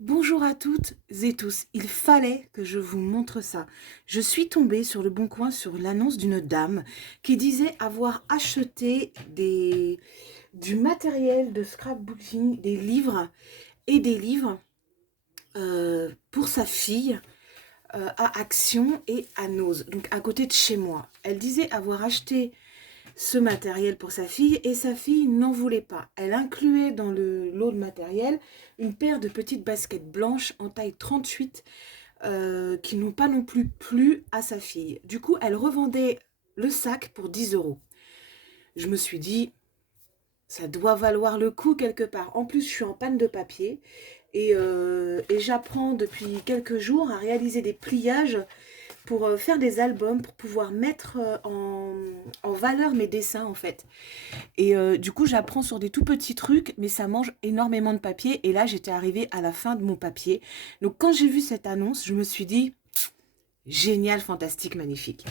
Bonjour à toutes et tous, il fallait que je vous montre ça. Je suis tombée sur le Bon Coin sur l'annonce d'une dame qui disait avoir acheté du matériel de scrapbooking, des livres et des livres pour sa fille à Action et à Nose, donc à côté de chez moi. Elle disait avoir acheté ce matériel pour sa fille et sa fille n'en voulait pas. Elle incluait dans le lot de matériel une paire de petites baskets blanches en taille 38 qui n'ont pas non plus plu à sa fille. Du coup, elle revendait le sac pour 10 euros. Je me suis dit, ça doit valoir le coup quelque part. En plus, je suis en panne de papier et j'apprends depuis quelques jours à réaliser des pliages pour faire des albums, pour pouvoir mettre en valeur mes dessins en fait. Et du coup, j'apprends sur des tout petits trucs, mais ça mange énormément de papier. Et là, j'étais arrivée à la fin de mon papier. Donc, quand j'ai vu cette annonce, je me suis dit, génial, fantastique, magnifique.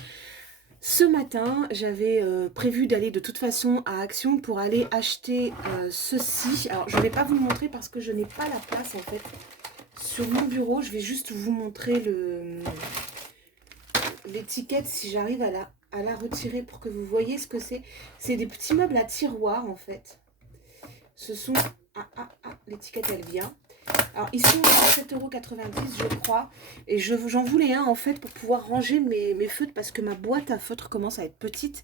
Ce matin, j'avais prévu d'aller de toute façon à Action pour aller acheter ceci. Alors, je ne vais pas vous le montrer parce que je n'ai pas la place en fait sur mon bureau. Je vais juste vous montrer l'étiquette si j'arrive à la retirer pour que vous voyez ce que c'est. C'est des petits meubles à tiroir en fait. Ce sont... l'étiquette elle vient. Alors ils sont à 7,90 € je crois. Et j'en voulais un en fait pour pouvoir ranger mes feutres parce que ma boîte à feutres commence à être petite.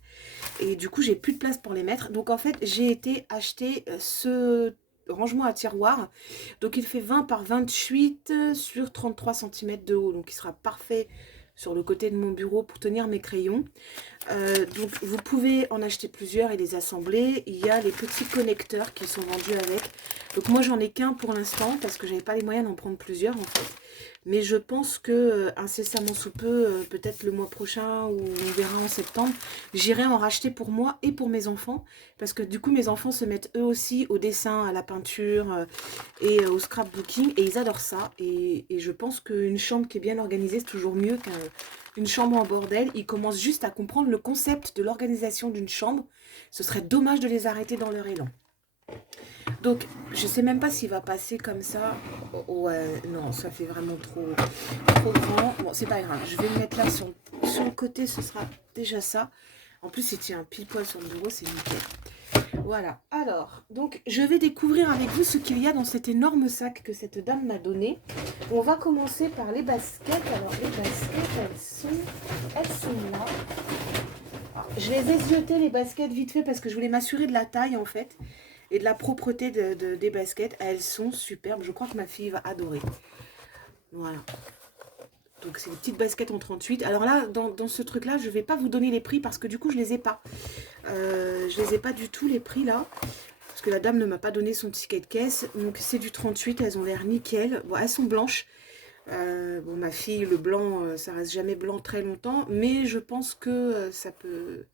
Et du coup j'ai plus de place pour les mettre. Donc en fait j'ai été acheter ce rangement à tiroir. Donc il fait 20 par 28 sur 33 cm de haut. Donc il sera parfait sur le côté de mon bureau pour tenir mes crayons. Donc vous pouvez en acheter plusieurs et les assembler. Il y a les petits connecteurs qui sont vendus avec. Donc moi j'en ai qu'un pour l'instant parce que j'avais pas les moyens d'en prendre plusieurs en fait. Mais je pense que incessamment sous peu, peut-être le mois prochain ou on verra en septembre, j'irai en racheter pour moi et pour mes enfants. Parce que du coup mes enfants se mettent eux aussi au dessin, à la peinture et au scrapbooking. Et ils adorent ça. Et je pense qu'une chambre qui est bien organisée c'est toujours mieux qu'une chambre en bordel. Ils commencent juste à comprendre le concept de l'organisation d'une chambre. Ce serait dommage de les arrêter dans leur élan. Donc, je sais même pas s'il va passer comme ça. Oh, ouais, non, ça fait vraiment trop grand. Bon, c'est pas grave. Je vais le mettre là sur le côté, ce sera déjà ça. En plus, il tient pile poil sur le bureau, c'est nickel. Voilà. Alors, donc, je vais découvrir avec vous ce qu'il y a dans cet énorme sac que cette dame m'a donné. On va commencer par les baskets. Alors, les baskets, elles sont là. Alors, je les ai zioté les baskets vite fait parce que je voulais m'assurer de la taille en fait et de la propreté des baskets. Elles sont superbes. Je crois que ma fille va adorer. Voilà. Donc c'est des petites baskets en 38. Alors là, dans ce truc-là, je ne vais pas vous donner les prix parce que du coup, je ne les ai pas. Je les ai pas du tout, les prix là. Parce que la dame ne m'a pas donné son ticket de caisse. Donc c'est du 38, elles ont l'air nickel. Bon, elles sont blanches. Bon, ma fille, le blanc, ça reste jamais blanc très longtemps. Mais je pense que ça peut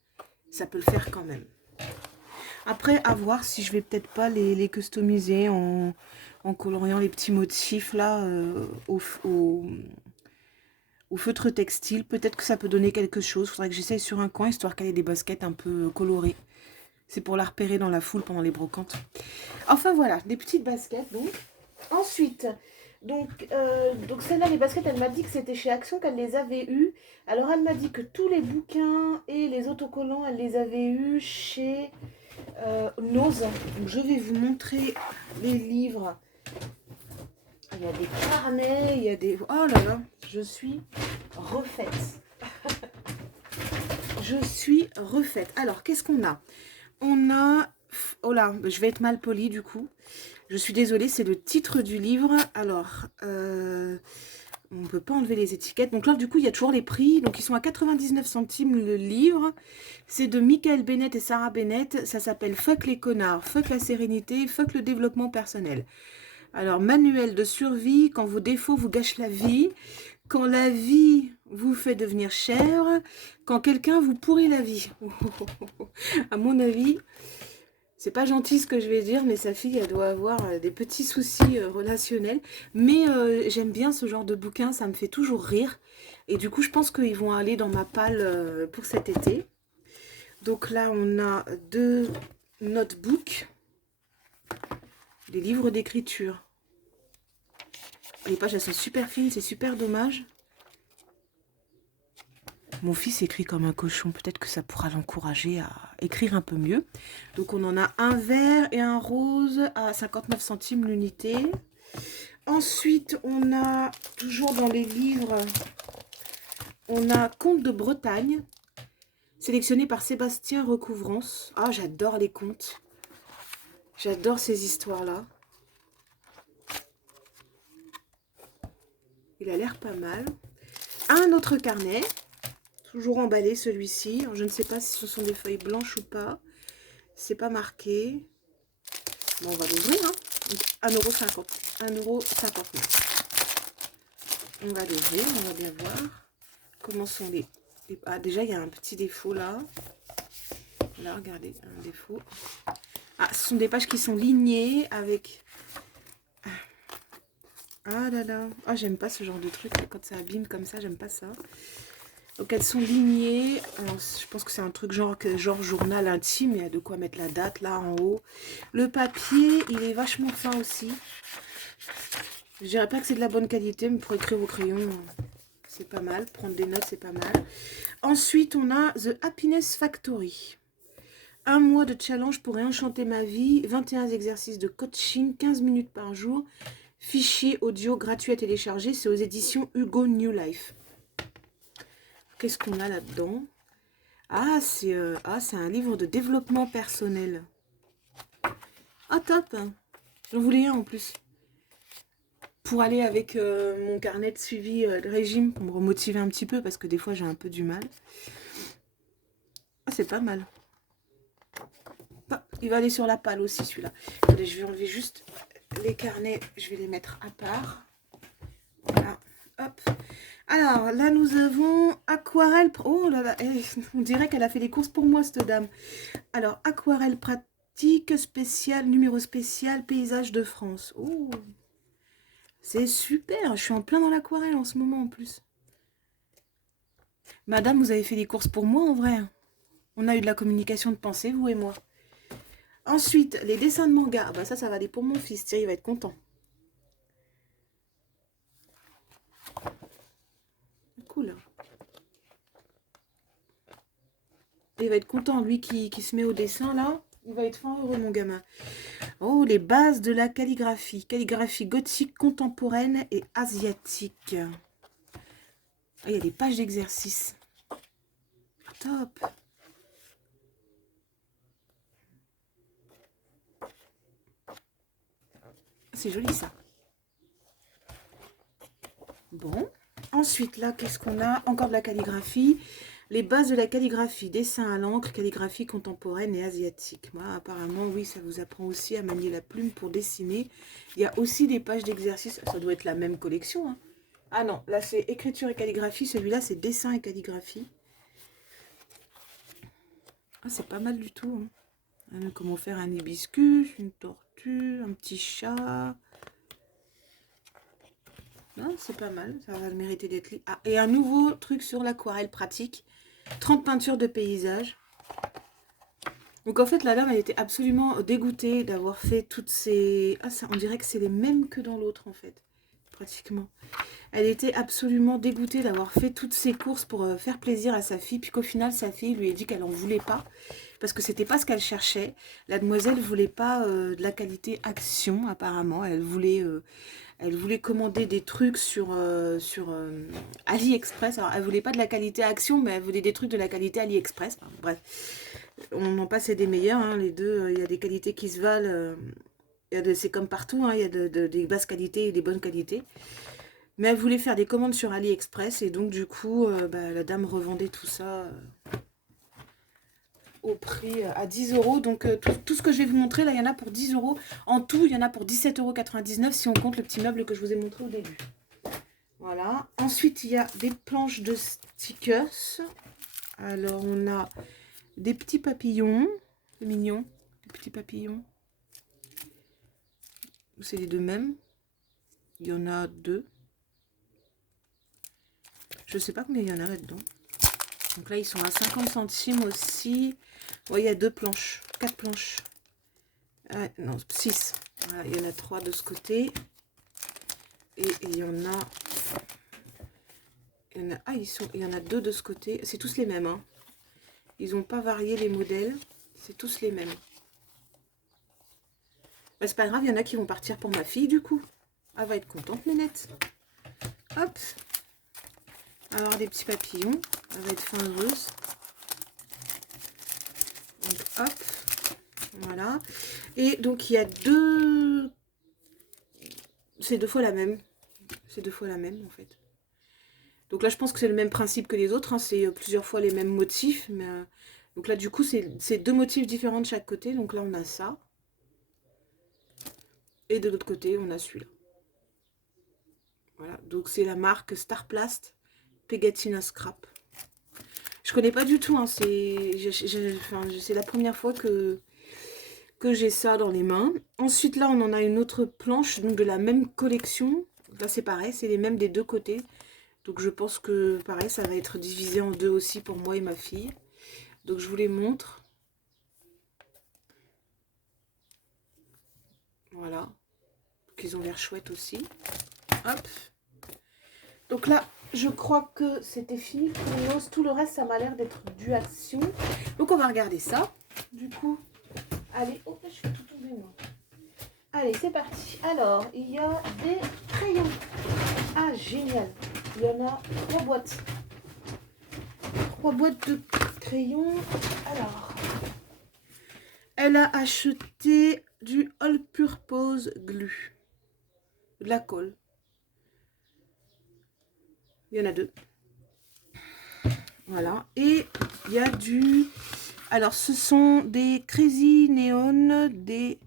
le faire quand même. Après, à voir si je vais peut-être pas les customiser en coloriant les petits motifs là au feutre textile. Peut-être que ça peut donner quelque chose. Faudrait que j'essaye sur un coin histoire qu'elle ait des baskets un peu colorées. C'est pour la repérer dans la foule pendant les brocantes. Enfin voilà, des petites baskets donc. Ensuite, donc celle-là, les baskets, elle m'a dit que c'était chez Action qu'elle les avait eues. Alors elle m'a dit que tous les bouquins et les autocollants, elle les avait eus chez Nose. Donc je vais vous montrer les livres. Il y a des carnets, il y a des... Oh là là, je suis refaite. Je suis refaite. Alors, qu'est-ce qu'on a? On a... Oh là, je vais être mal polie du coup. Je suis désolée, c'est le titre du livre. Alors, on ne peut pas enlever les étiquettes. Donc là, du coup, il y a toujours les prix. Donc, ils sont à 99 centimes le livre. C'est de Michael Bennett et Sarah Bennett. Ça s'appelle Fuck les connards, fuck la sérénité, fuck le développement personnel. Alors, manuel de survie, quand vos défauts vous gâchent la vie, quand la vie vous fait devenir chère, quand quelqu'un vous pourrit la vie. À mon avis, c'est pas gentil ce que je vais dire, mais sa fille, elle doit avoir des petits soucis relationnels. Mais j'aime bien ce genre de bouquin, ça me fait toujours rire. Et du coup, je pense qu'ils vont aller dans ma palle pour cet été. Donc là, on a 2 notebooks, des livres d'écriture. Les pages, elles sont super fines, c'est super dommage. Mon fils écrit comme un cochon. Peut-être que ça pourra l'encourager à écrire un peu mieux. Donc, on en a un vert et un rose à 59 centimes l'unité. Ensuite, on a, toujours dans les livres, on a Contes de Bretagne, sélectionné par Sébastien Recouvrance. Ah, j'adore les contes. J'adore ces histoires-là. Il a l'air pas mal. Un autre carnet, toujours emballé celui-ci. Je ne sais pas si ce sont des feuilles blanches ou pas. C'est pas marqué. Bon, on va l'ouvrir. Hein. 1,50 €. 1,59 €. On va l'ouvrir, on va bien voir. Comment sont les... Ah, déjà, il y a un petit défaut là. Là, regardez, un défaut. Ah, ce sont des pages qui sont lignées avec... Ah là là. Ah, j'aime pas ce genre de truc. Quand ça abîme comme ça, j'aime pas ça. Donc, elles sont lignées. Alors, je pense que c'est un truc genre journal intime. Il y a de quoi mettre la date là en haut. Le papier, il est vachement fin aussi. Je dirais pas que c'est de la bonne qualité, mais pour écrire au crayon, c'est pas mal. Prendre des notes, c'est pas mal. Ensuite, on a The Happiness Factory. 1 mois de challenge pour réenchanter ma vie. 21 exercices de coaching, 15 minutes par jour. Fichier audio gratuit à télécharger. C'est aux éditions Hugo New Life. Qu'est-ce qu'on a là-dedans? Ah, c'est un livre de développement personnel. Ah, top! J'en voulais un en plus. Pour aller avec mon carnet de suivi de régime, pour me remotiver un petit peu, parce que des fois j'ai un peu du mal. Ah, c'est pas mal. Ah, il va aller sur la palle aussi celui-là. Attendez, je vais enlever juste les carnets, je vais les mettre à part. Voilà, hop. Alors, là nous avons aquarelle. Oh là là, on dirait qu'elle a fait les courses pour moi, cette dame. Alors, aquarelle pratique spéciale, numéro spécial, paysage de France. Oh, c'est super, je suis en plein dans l'aquarelle en ce moment en plus. Madame, vous avez fait des courses pour moi en vrai. On a eu de la communication de pensée, vous et moi. Ensuite, les dessins de manga. Ah bah ça va aller pour mon fils. Tiens, il va être content. Cool. Il va être content, lui qui se met au dessin là. Il va être fin heureux, mon gamin. Oh, les bases de la calligraphie. Calligraphie gothique, contemporaine et asiatique. Ah, il y a des pages d'exercice. Top. C'est joli ça. Bon. Ensuite, là, qu'est-ce qu'on a? Encore de la calligraphie. Les bases de la calligraphie, dessin à l'encre, calligraphie contemporaine et asiatique. Moi, apparemment, oui, ça vous apprend aussi à manier la plume pour dessiner. Il y a aussi des pages d'exercice. Ça doit être la même collection. Hein. Ah non, là, c'est écriture et calligraphie. Celui-là, c'est dessin et calligraphie. Ah, c'est pas mal du tout. Hein. Comment faire un hibiscus, une tortue, un petit chat... Non, c'est pas mal, ça va le mériter d'être lu. Ah, et un nouveau truc sur l'aquarelle pratique. 30 peintures de paysage. Donc en fait, la dame, elle était absolument dégoûtée d'avoir fait toutes ces... Ah, ça, on dirait que c'est les mêmes que dans l'autre, en fait. Pratiquement. Elle était absolument dégoûtée d'avoir fait toutes ces courses pour faire plaisir à sa fille. Puis qu'au final, sa fille lui a dit qu'elle n'en voulait pas. Parce que c'était pas ce qu'elle cherchait. La demoiselle voulait pas de la qualité action, apparemment. Elle voulait commander des trucs sur AliExpress. Alors, elle voulait pas de la qualité action, mais elle voulait des trucs de la qualité AliExpress. Enfin, bref, on en passe des meilleurs. Hein, les deux, il y a des qualités qui se valent. C'est comme partout, hein, il y a des basses qualités et des bonnes qualités. Mais elle voulait faire des commandes sur AliExpress. Et donc, du coup, la dame revendait tout ça... au prix à 10 €. Donc tout ce que je vais vous montrer, là, il y en a pour 10 €. En tout, il y en a pour 17,99 € si on compte le petit meuble que je vous ai montré au début. Voilà. Ensuite, il y a des planches de stickers. Alors, on a des petits papillons. C'est mignon, des petits papillons. C'est les deux mêmes. Il y en a 2. Je sais pas combien il y en a là-dedans. Donc là, ils sont à 50 centimes aussi. Ouais, il y a 2 planches, 4 planches. Non, 6. Voilà, il y en a 3 de ce côté. Et il y en a... Ah, il y en a deux de ce côté. C'est tous les mêmes. Hein. Ils n'ont pas varié les modèles. C'est tous les mêmes. Bah, c'est pas grave, il y en a qui vont partir pour ma fille du coup. Elle va être contente, Nénette. Hop. Alors des petits papillons. Elle va être fin heureuse. Donc hop. Voilà. Et donc il y a deux... C'est deux fois la même. C'est deux fois la même en fait. Donc là je pense que c'est le même principe que les autres. Hein. C'est plusieurs fois les mêmes motifs. Mais, donc là du coup c'est deux motifs différents de chaque côté. Donc là on a ça. Et de l'autre côté on a celui-là. Voilà. Donc c'est la marque Starplast Pegatina Scrap. Je connais pas du tout. Hein. C'est la première fois que j'ai ça dans les mains. Ensuite là on en a une autre planche donc de la même collection. Là c'est pareil, c'est les mêmes des deux côtés. Donc je pense que pareil ça va être divisé en deux aussi pour moi et ma fille. Donc je vous les montre. Voilà. Donc ils ont l'air chouettes aussi. Hop. Donc là je crois que c'était fini pour l'os. Tout le reste ça m'a l'air d'être du action. Donc on va regarder ça. Du coup, allez, oh je fais tout tomber moi. Allez, c'est parti. Alors, il y a des crayons. Ah, génial. Il y en a 3 boîtes. 3 boîtes de crayons. Alors, elle a acheté du All Purpose Glue. De la colle. Il y en a 2. Voilà. Et il y a du... Alors, ce sont des Crazy Neon, des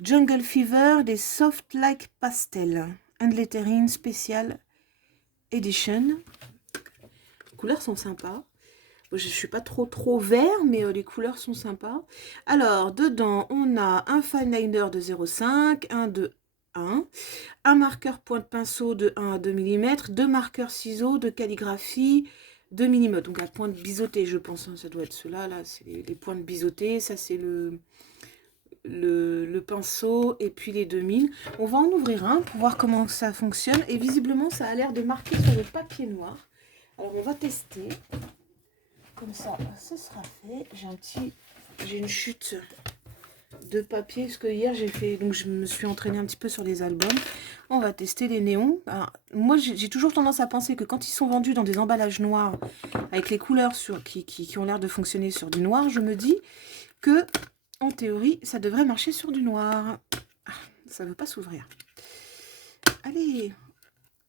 Jungle Fever, des Soft Like Pastel. Unlettering Special Edition. Les couleurs sont sympas. Bon, je ne suis pas trop vert, mais les couleurs sont sympas. Alors, dedans, on a un fine liner de 0,5, un de 1, un marqueur point de pinceau de 1 à 2 mm, 2 marqueurs ciseaux de calligraphie 2 mm. Donc, la pointe biseautée, je pense. Hein, ça doit être ceux-là. Là, c'est les pointes biseautées. Ça, c'est le pinceau et puis les 2000. On va en ouvrir un pour voir comment ça fonctionne. Et visiblement, ça a l'air de marquer sur le papier noir. Alors, on va tester. Comme ça, ce sera fait. J'ai une chute de papier parce que hier j'ai fait, donc je me suis entraînée un petit peu sur les albums. On va tester les néons. Alors, moi, j'ai toujours tendance à penser que quand ils sont vendus dans des emballages noirs avec les couleurs qui ont l'air de fonctionner sur du noir, je me dis que en théorie, ça devrait marcher sur du noir. Ah, ça ne veut pas s'ouvrir. Allez.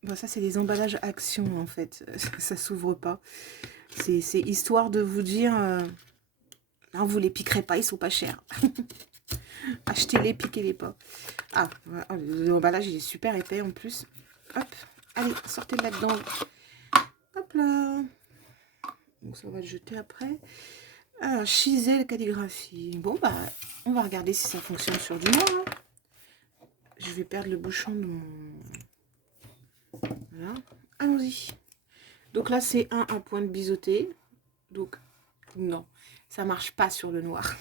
Bon, ça c'est des emballages Action en fait. Ça s'ouvre pas. C'est histoire de vous dire, non, vous les piquerez pas, ils sont pas chers. Achetez-les, piquez-les pas. Ah, l'emballage il est super épais en plus. Hop, allez, sortez de là-dedans. Hop là. Donc ça on va le jeter après. Alors, Chisel calligraphie. Bon bah, on va regarder si ça fonctionne sur du noir. Hein. Je vais perdre le bouchon de mon... Voilà, allons-y. Donc là, c'est un point de biseauté. Donc, non, ça marche pas sur le noir.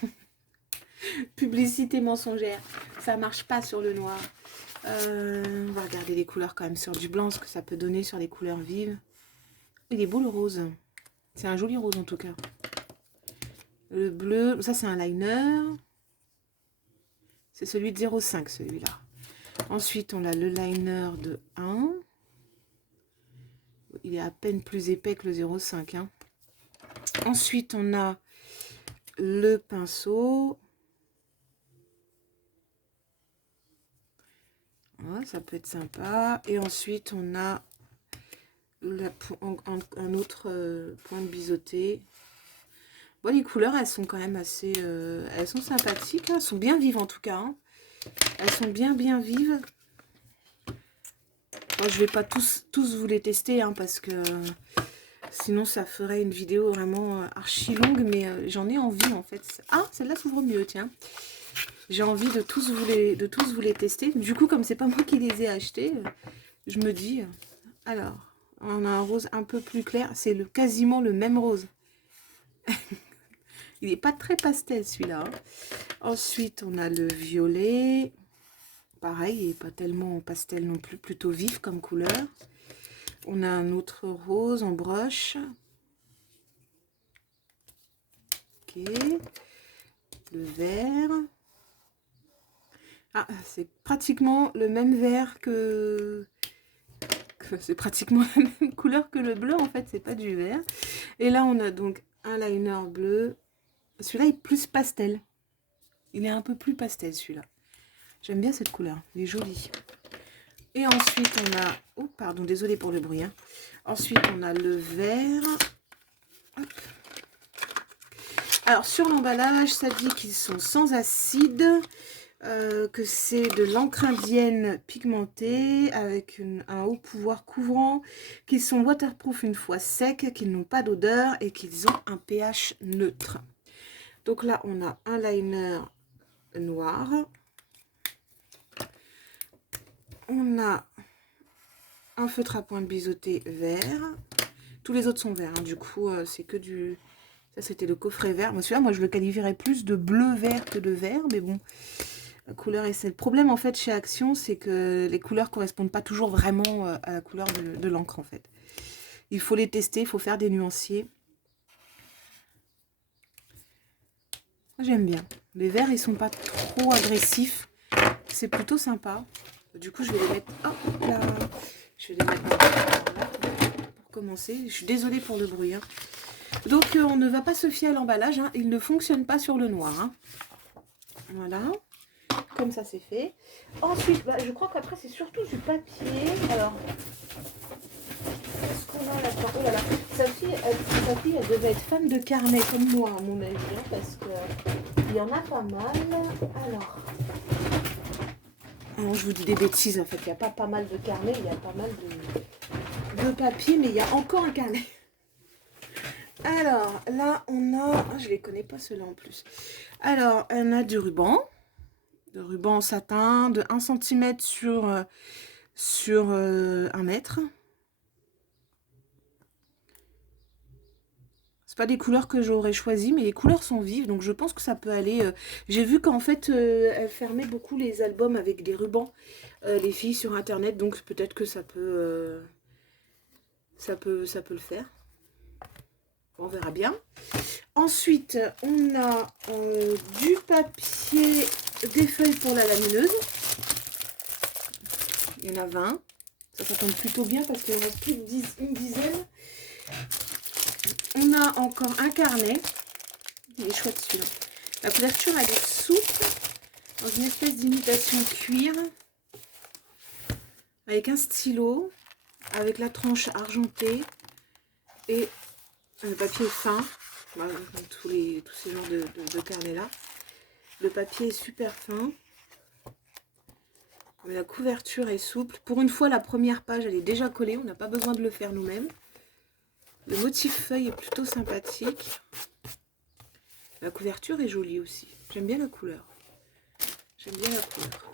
Publicité mensongère, ça marche pas sur le noir. On va regarder les couleurs quand même sur du blanc, ce que ça peut donner sur les couleurs vives. Il est beau le rose. C'est un joli rose en tout cas. Le bleu, ça c'est un liner. C'est celui de 0,5 celui-là. Ensuite, on a le liner de 1. Il est à peine plus épais que le 0,5. Hein. Ensuite, on a le pinceau. Ouais, ça peut être sympa. Et ensuite, on a un autre point de biseauté. Bon, les couleurs, elles sont quand même assez... elles sont sympathiques. Hein. Elles sont bien vives en tout cas. Hein. Elles sont bien vives. Bon, je vais pas tous vous les tester hein, parce que sinon ça ferait une vidéo vraiment archi longue. Mais j'en ai envie en fait. Ah, celle-là s'ouvre mieux, tiens. J'ai envie de tous vous les tester. Du coup, comme c'est pas moi qui les ai achetés, je me dis... alors, on a un rose un peu plus clair. C'est quasiment le même rose. Il n'est pas très pastel celui-là. Ensuite, on a le violet. pareil, et pas tellement pastel non plus, plutôt vif comme couleur. On a un autre rose en broche. Ok. Le vert. Ah, c'est pratiquement le même vert que c'est pratiquement la même couleur que le bleu, en fait, c'est pas du vert. Et là, on a donc un liner bleu. Celui-là est plus pastel. Il est un peu plus pastel, celui-là. J'aime bien cette couleur, il est joli. Et ensuite, on a... Oh, pardon, désolé pour le bruit. Hein. Ensuite, on a le vert. Hop. Alors, sur l'emballage, ça dit qu'ils sont sans acide. Que c'est de l'encre indienne pigmentée avec un haut pouvoir couvrant, qu'ils sont waterproof une fois secs, qu'ils n'ont pas d'odeur et qu'ils ont un pH neutre. Donc là, on a un liner noir. On a un feutre à pointe biseauté vert. Tous les autres sont verts, hein. Du coup, c'est que du... Ça, c'était le coffret vert. Celui-là, moi, je le qualifierais plus de bleu-vert que de vert, mais bon... La couleur et c'est le problème en fait chez Action, c'est que les couleurs correspondent pas toujours vraiment à la couleur de l'encre en fait. Il faut les tester, il faut faire des nuanciers. J'aime bien. Les verts ils sont pas trop agressifs, c'est plutôt sympa. Du coup je vais les mettre, hop là, je vais les mettre là pour commencer. Je suis désolée pour le bruit. Hein. Donc on ne va pas se fier à l'emballage, hein. Il ne fonctionne pas sur le noir. Hein. Voilà. Comme ça c'est fait. Ensuite, bah, je crois qu'après c'est surtout du papier. Alors, qu'est-ce qu'on a là-dedans? Oh là là, sa fille, elle devait être fan de carnet comme moi à mon avis, hein, parce que il y en a pas mal. Alors, je vous dis des bêtises en fait, il n'y a pas pas mal de carnets, il y a pas mal de papier, mais il y a encore un carnet. Alors, là on a, je les connais pas ceux-là en plus. Alors, on a du ruban. De ruban en satin de 1 cm sur 1 mètre. C'est pas des couleurs que j'aurais choisies, mais les couleurs sont vives, donc je pense que ça peut aller. J'ai vu qu'en fait, elles fermaient beaucoup les albums avec des rubans, les filles sur internet, donc peut-être que ça peut, ça peut le faire. On verra bien. Ensuite, on a du papier, des feuilles pour la lamineuse. Il y en a 20. Ça tombe plutôt bien parce qu'il y en a plus une dizaine. On a encore un carnet. Il est chouette celui-là. La couverture, elle est souple. Dans une espèce d'imitation cuir. Avec un stylo. Avec la tranche argentée. Et le papier fin. Voilà, tous ces genres de carnets-là. Le papier est super fin. Mais la couverture est souple. Pour une fois, la première page, elle est déjà collée. On n'a pas besoin de le faire nous-mêmes. Le motif feuille est plutôt sympathique. La couverture est jolie aussi. J'aime bien la couleur. J'aime bien la couleur.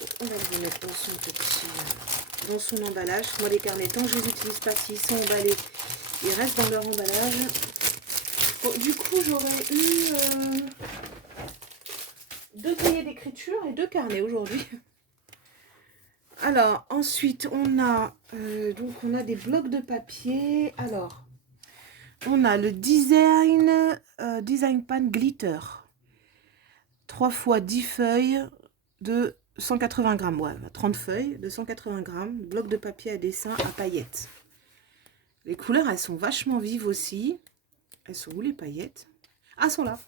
Donc, on va le remettre dans son petit, dans son emballage. Moi, les carnets, tant que je les utilise pas, s'ils sont emballés, ils restent dans leur emballage. Bon, du coup, j'aurais eu 2 cahiers d'écriture et 2 carnets aujourd'hui. Alors, ensuite, on a des blocs de papier. Alors, on a le design pan glitter. 3 fois 10 feuilles de 180 grammes. Ouais, 30 feuilles de 180 grammes. Bloc de papier à dessin à paillettes. Les couleurs, elles sont vachement vives aussi. Elles sont où les paillettes? Ah, elles sont là.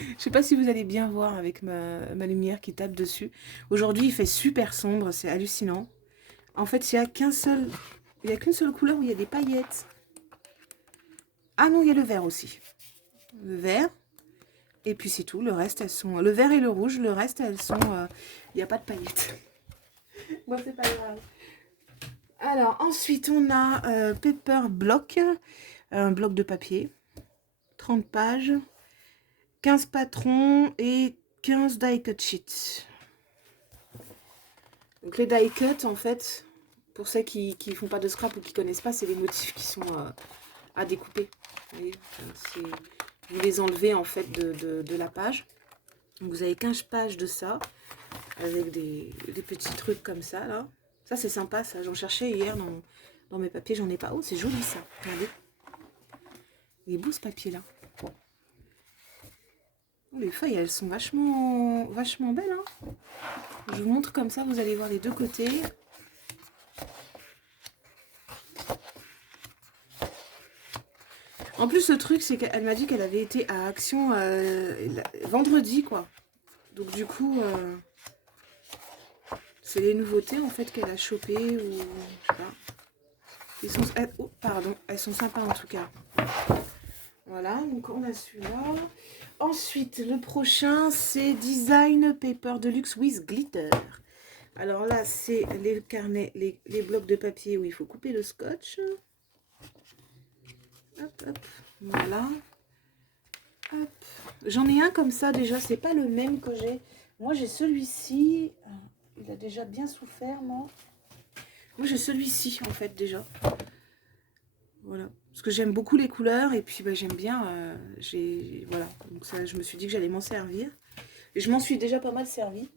Je sais pas si vous allez bien voir avec ma lumière qui tape dessus. Aujourd'hui, il fait super sombre, c'est hallucinant. En fait, il n'y a qu'une seule couleur où il y a des paillettes. Ah non, il y a le vert aussi. Le vert. Et puis c'est tout. Le reste, elles sont... Le vert et le rouge, le reste, elles sont... Il n'y a pas de paillettes. Bon, c'est pas grave. Alors, ensuite, on a Paper Block. Un bloc de papier. 30 pages. 15 patrons et 15 die cut sheets. Donc les die cut, en fait, pour ceux qui ne font pas de scrap ou qui ne connaissent pas, c'est les motifs qui sont à découper. Vous voyez, vous les enlevez en fait de la page. Donc vous avez 15 pages de ça. avec des petits trucs comme ça, là. Ça, c'est sympa, ça. J'en cherchais hier dans mes papiers, j'en ai pas. Oh, c'est joli, ça. Regardez. Il est beau, ce papier-là. Oh, les feuilles, elles sont vachement belles, hein. Je vous montre comme ça, vous allez voir les deux côtés. En plus, le truc, c'est qu'elle m'a dit qu'elle avait été à Action vendredi, quoi. Donc, du coup, c'est les nouveautés, en fait, qu'elle a chopées, ou... Je sais pas. Oh, pardon, elles sont sympas, en tout cas. Voilà, donc on a celui-là. Ensuite, le prochain, c'est Design Paper Deluxe with Glitter. Alors là, c'est les carnets, les blocs de papier où il faut couper le scotch. Hop, hop, voilà. Hop. J'en ai un comme ça déjà, c'est pas le même que j'ai. Moi, j'ai celui-ci. Il a déjà bien souffert, moi. Moi, j'ai celui-ci, en fait, déjà. Voilà. Parce que j'aime beaucoup les couleurs et puis bah, j'aime bien. Voilà. Donc ça, je me suis dit que j'allais m'en servir. Et je m'en suis déjà pas mal servi.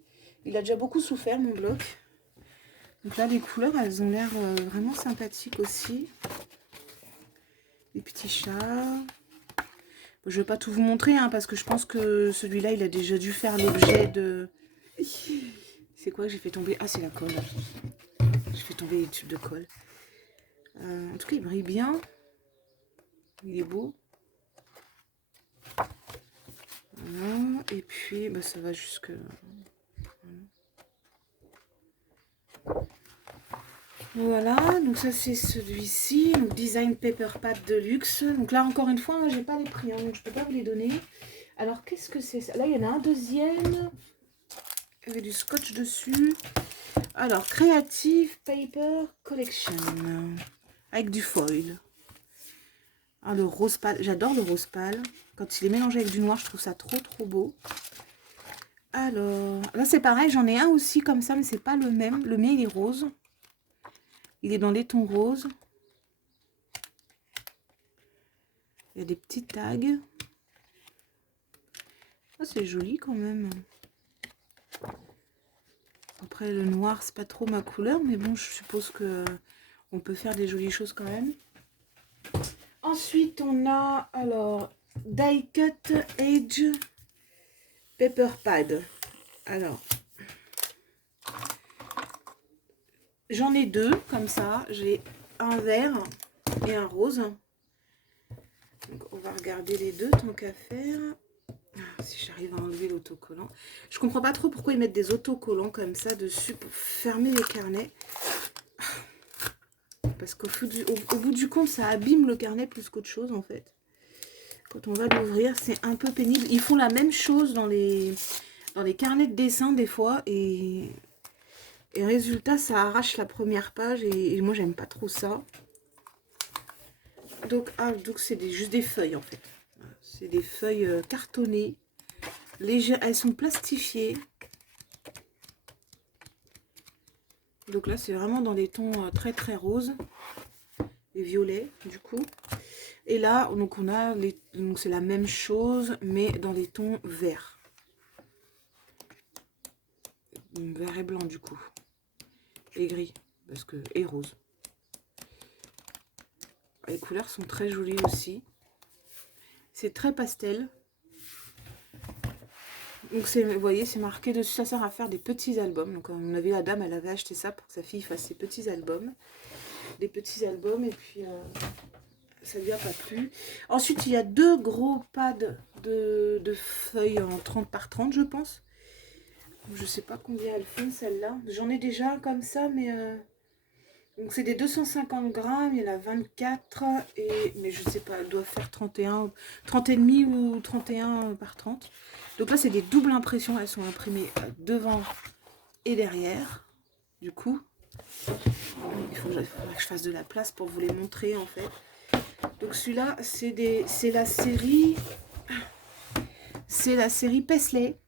Il a déjà beaucoup souffert, mon bloc. Donc là, les couleurs, elles ont l'air vraiment sympathiques aussi. Les petits chats. Je ne vais pas tout vous montrer, hein, parce que je pense que celui-là, il a déjà dû faire l'objet de... C'est quoi que j'ai fait tomber? Ah, c'est la colle. J'ai fait tomber les tubes de colle. En tout cas, il brille bien. Il est beau. Voilà. Et puis, bah, ça va jusque... Voilà, donc ça c'est celui-ci, donc Design Paper Pad Deluxe. Donc là encore une fois, j'ai pas les prix, hein, donc je peux pas vous les donner. Alors qu'est-ce que c'est ça? Là il y en a un deuxième, avec du scotch dessus. Alors Creative Paper Collection, avec du foil. Ah, le rose pâle, j'adore le rose pâle. Quand il est mélangé avec du noir, je trouve ça trop beau. Alors, là c'est pareil, j'en ai un aussi comme ça, mais c'est pas le même. Le mien il est rose. Il est dans les tons roses. Il y a des petits tags. Ah, c'est joli quand même. Après, le noir, c'est pas trop ma couleur, mais bon, je suppose que on peut faire des jolies choses quand même. Ensuite, on a alors Die Cut Edge Paper Pad. Alors, j'en ai deux comme ça. J'ai un vert et un rose. Donc, on va regarder les deux tant qu'à faire. Si j'arrive à enlever l'autocollant. Je comprends pas trop pourquoi ils mettent des autocollants comme ça dessus pour fermer les carnets. Parce qu'au bout du compte, ça abîme le carnet plus qu'autre chose en fait. Quand on va l'ouvrir, c'est un peu pénible. Ils font la même chose dans les carnets de dessin des fois. Et résultat, ça arrache la première page. Et moi, j'aime pas trop ça. Donc c'est juste des feuilles en fait. C'est des feuilles cartonnées. Légères, elles sont plastifiées. Donc là, c'est vraiment dans des tons très roses. Et violets, du coup. Et là, donc on a donc c'est la même chose, mais dans des tons verts. Vert et blanc, du coup. Et gris, et rose. Les couleurs sont très jolies aussi. C'est très pastel. Donc vous voyez, c'est marqué dessus, ça sert à faire des petits albums. Donc à mon avis, la dame, elle avait acheté ça pour que sa fille fasse ses petits albums. Des petits albums, et puis ça lui a pas plu. Ensuite, il y a deux gros pads de feuilles en 30 par 30, je pense. Je sais pas combien elles font, celle-là. J'en ai déjà un comme ça, mais... Donc c'est des 250 grammes, il y en a 24, mais je sais pas, elles doivent faire 31, 30 et demi ou 31 par 30. Donc là c'est des doubles impressions, elles sont imprimées devant et derrière. Du coup, il faudrait que je fasse de la place pour vous les montrer en fait. Donc celui-là c'est la série Paisley.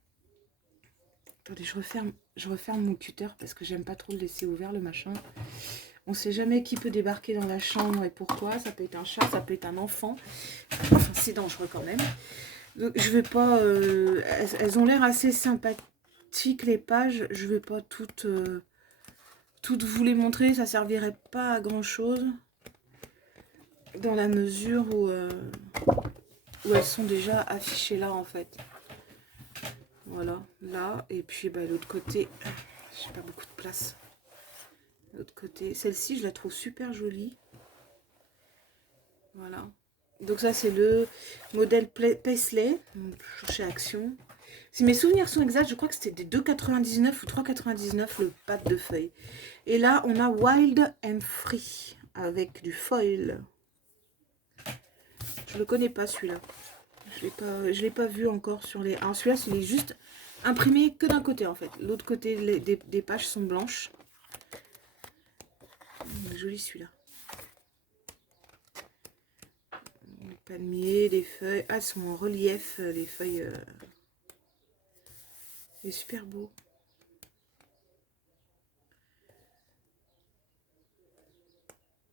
Attendez, je referme mon cutter parce que j'aime pas trop le laisser ouvert le machin. On sait jamais qui peut débarquer dans la chambre et pourquoi. Ça peut être un chat, ça peut être un enfant. Enfin, c'est dangereux quand même. Donc, je vais pas... elles ont l'air assez sympathiques. petites les pages. Je vais pas toutes vous les montrer, ça servirait pas à grand chose. Dans la mesure où elles sont déjà affichées là en fait. Voilà, là, et puis bah, l'autre côté, j'ai pas beaucoup de place. L'autre côté, celle-ci je la trouve super jolie. Voilà. Donc ça c'est le modèle Paisley, chez Action. Si mes souvenirs sont exacts, je crois que c'était des 2,99 ou 3,99 le pack de feuilles. Et là on a Wild and Free avec du foil. Je le connais pas celui-là. Je l'ai pas vu encore sur les... Alors celui-là, il est juste imprimé que d'un côté en fait. L'autre côté des pages sont blanches. Joli celui-là. Les palmiers, les feuilles. Ah, elles sont en relief, les feuilles. Il est super beau.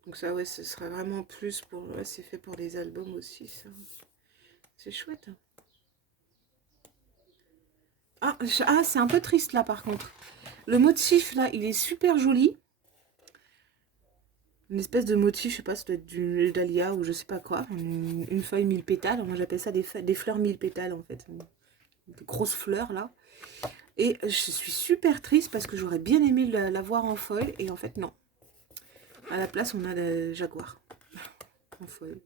Donc ça, ouais, ce serait vraiment plus pour... Ouais, c'est fait pour des albums aussi, ça. C'est chouette. Ah, c'est un peu triste là par contre. Le motif là, il est super joli. Une espèce de motif, je sais pas, ça doit être du dahlia ou je sais pas quoi. Une feuille 1000 pétales. Moi j'appelle ça des fleurs 1000 pétales en fait. Des grosses fleurs là. Et je suis super triste parce que j'aurais bien aimé la voir en foil. Et en fait non. À la place on a le jaguar en foil.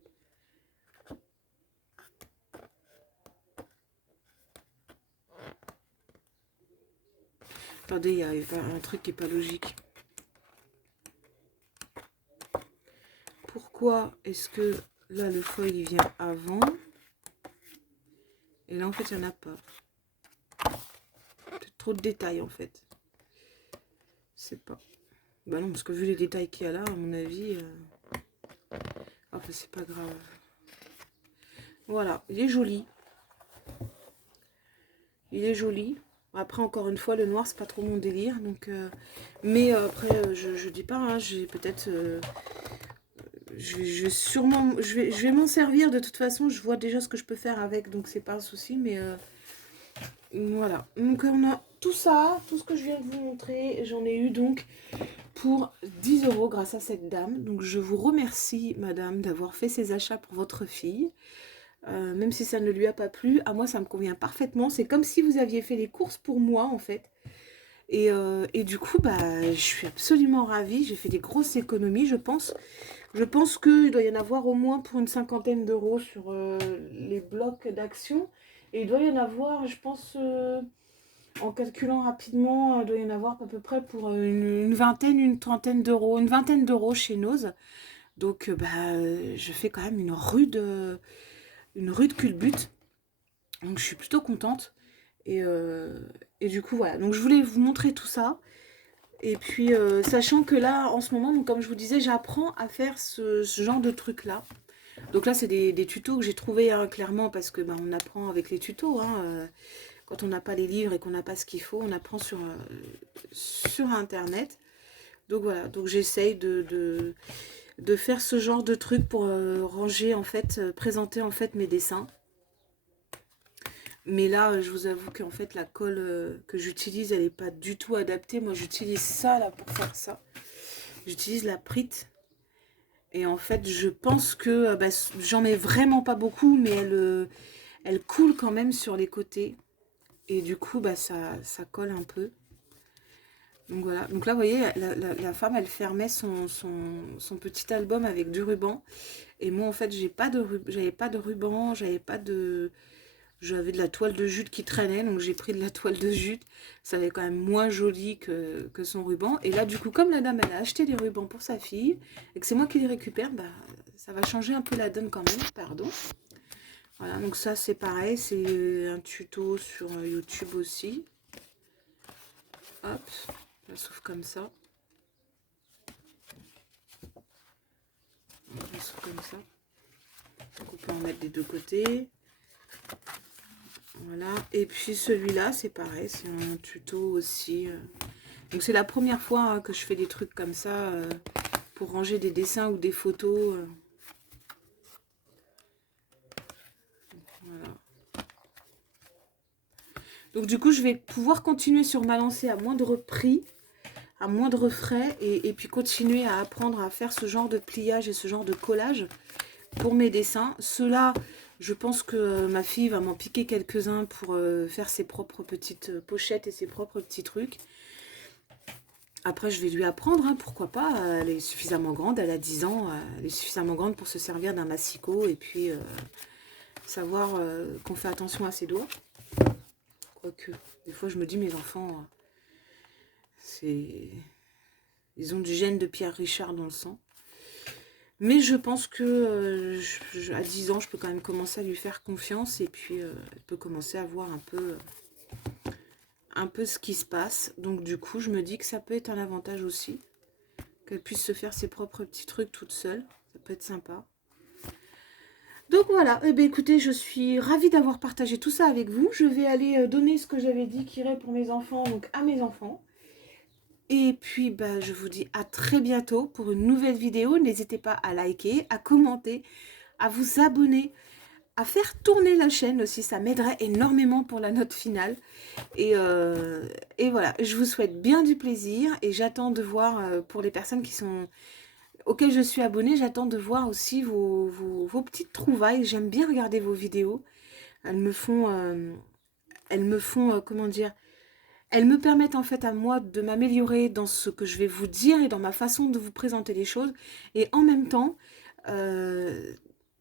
Attendez, il y a un truc qui est pas logique. Pourquoi est-ce que là le foil il vient avant et là en fait il n'y en a pas? Peut-être trop de détails en fait. C'est pas. Bah non, parce que vu les détails qu'il y a là, à mon avis, enfin c'est pas grave. Voilà, il est joli. Il est joli. Après, encore une fois, le noir, c'est pas trop mon délire. Donc, mais après, je dis pas, hein, j'ai peut-être... je vais sûrement... Je vais m'en servir de toute façon. Je vois déjà ce que je peux faire avec, donc c'est pas un souci. Mais voilà. Donc, on a tout ça, tout ce que je viens de vous montrer. J'en ai eu donc pour 10 € grâce à cette dame. Donc, je vous remercie, madame, d'avoir fait ces achats pour votre fille. Même si ça ne lui a pas plu, à moi ça me convient parfaitement. C'est comme si vous aviez fait les courses pour moi en fait. Et du coup, bah, je suis absolument ravie. J'ai fait des grosses économies, je pense. Je pense qu'il doit y en avoir au moins pour une 50aine d'euros sur les blocs d'action. Et il doit y en avoir, je pense, en calculant rapidement, il doit y en avoir à peu près pour une vingtaine, une trentaine d'euros, une vingtaine d'euros chez Nose. Donc, bah, je fais quand même une rude culbute. Donc je suis plutôt contente. Et du coup voilà. Donc je voulais vous montrer tout ça. Et puis sachant que là en ce moment, donc, comme je vous disais, j'apprends à faire ce genre de truc là. Donc là c'est des tutos que j'ai trouvé hein, clairement parce que on apprend avec les tutos. Hein, quand on n'a pas les livres et qu'on n'a pas ce qu'il faut, on apprend sur internet. Donc voilà, donc j'essaye de faire ce genre de truc pour ranger en fait, présenter en fait mes dessins. Mais là, je vous avoue qu'en fait, la colle que j'utilise, elle n'est pas du tout adaptée. Moi, j'utilise ça là pour faire ça. J'utilise la Prit. Et en fait, je pense que j'en mets vraiment pas beaucoup, mais elle coule quand même sur les côtés. Et du coup, ça colle un peu. Donc voilà. Donc là, vous voyez, la femme, elle fermait son petit album avec du ruban. Et moi, en fait, j'avais pas de ruban, j'avais de la toile de jute qui traînait, donc j'ai pris de la toile de jute. Ça avait quand même moins joli que son ruban. Et là, du coup, comme la dame, elle a acheté des rubans pour sa fille, et que c'est moi qui les récupère, ça va changer un peu la donne quand même, pardon. Voilà, donc ça, c'est pareil, c'est un tuto sur YouTube aussi. Hop, ça s'ouvre comme ça. Ça s'ouvre comme ça. Donc on peut en mettre des deux côtés. Voilà, et puis celui-là, c'est pareil, c'est un tuto aussi. Donc c'est la première fois hein, que je fais des trucs comme ça pour ranger des dessins ou des photos. Voilà. Donc du coup, je vais pouvoir continuer sur ma lancée à moindre prix, à moindre frais, et puis continuer à apprendre à faire ce genre de pliage et ce genre de collage pour mes dessins. Ceux-là, je pense que ma fille va m'en piquer quelques-uns pour faire ses propres petites pochettes et ses propres petits trucs. Après, je vais lui apprendre, hein, pourquoi pas. Elle est suffisamment grande, elle a 10 ans, elle est suffisamment grande pour se servir d'un massicot et puis savoir qu'on fait attention à ses doigts. Quoique, des fois, je me dis, mes enfants, ils ont du gène de Pierre Richard dans le sang. Mais je pense que à 10 ans, je peux quand même commencer à lui faire confiance et puis elle peut commencer à voir un peu ce qui se passe. Donc du coup, je me dis que ça peut être un avantage aussi, qu'elle puisse se faire ses propres petits trucs toute seule. Ça peut être sympa. Donc voilà, eh bien, écoutez, je suis ravie d'avoir partagé tout ça avec vous. Je vais aller donner ce que j'avais dit qui irait pour mes enfants, donc à mes enfants. Et puis, bah, je vous dis à très bientôt pour une nouvelle vidéo. N'hésitez pas à liker, à commenter, à vous abonner, à faire tourner la chaîne aussi. Ça m'aiderait énormément pour la note finale. Et voilà, je vous souhaite bien du plaisir. Et j'attends de voir, pour les personnes auxquelles je suis abonnée, j'attends de voir aussi vos petites trouvailles. J'aime bien regarder vos vidéos. Elles me font, comment dire... Elles me permettent en fait à moi de m'améliorer dans ce que je vais vous dire et dans ma façon de vous présenter les choses. Et en même temps, elles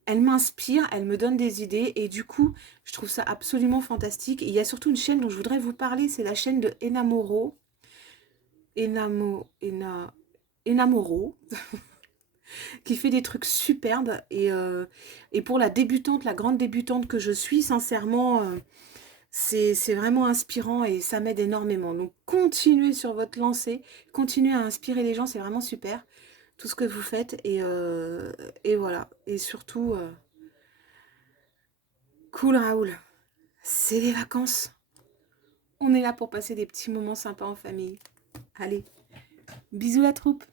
m'inspirent, elles me donnent des idées. Et du coup, je trouve ça absolument fantastique. Et il y a surtout une chaîne dont je voudrais vous parler, c'est la chaîne de Enamoro. Enamoro, qui fait des trucs superbes. Et pour la débutante, la grande débutante que je suis, sincèrement... c'est vraiment inspirant et ça m'aide énormément. Donc, continuez sur votre lancée, continuez à inspirer les gens, c'est vraiment super, tout ce que vous faites. Et voilà. Et surtout, cool Raoul, c'est les vacances. On est là pour passer des petits moments sympas en famille. Allez, bisous la troupe!